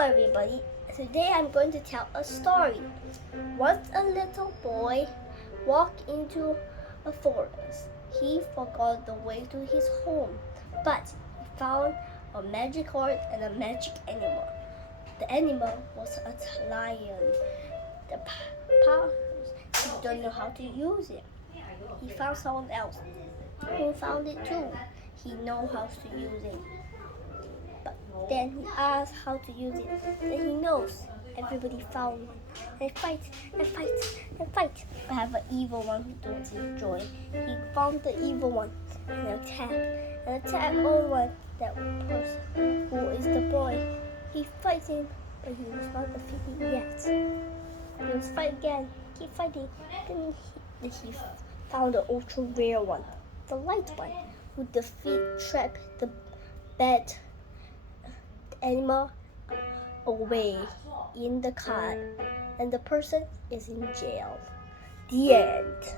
everybody, today I'm going to tell a story. Once a little boy walked into a forest. He forgot the way to his home, but he found a magic horn and a magic animal. The animal was a lion. The power, he don't know how to use it. He found someone else who found it too. He knows how to use it. But then he asked how to use it. Then he knows. Everybody found one. They fight and fight and fight. But have an evil one who don't enjoy. He found the evil one and attack all one that person who is the boy. He fights him, but he was not defeated yet. He was fight again. Keep fighting. Then he found the ultra rare one, the light one, who track the bad animal away in the car, and the person is in jail. The end.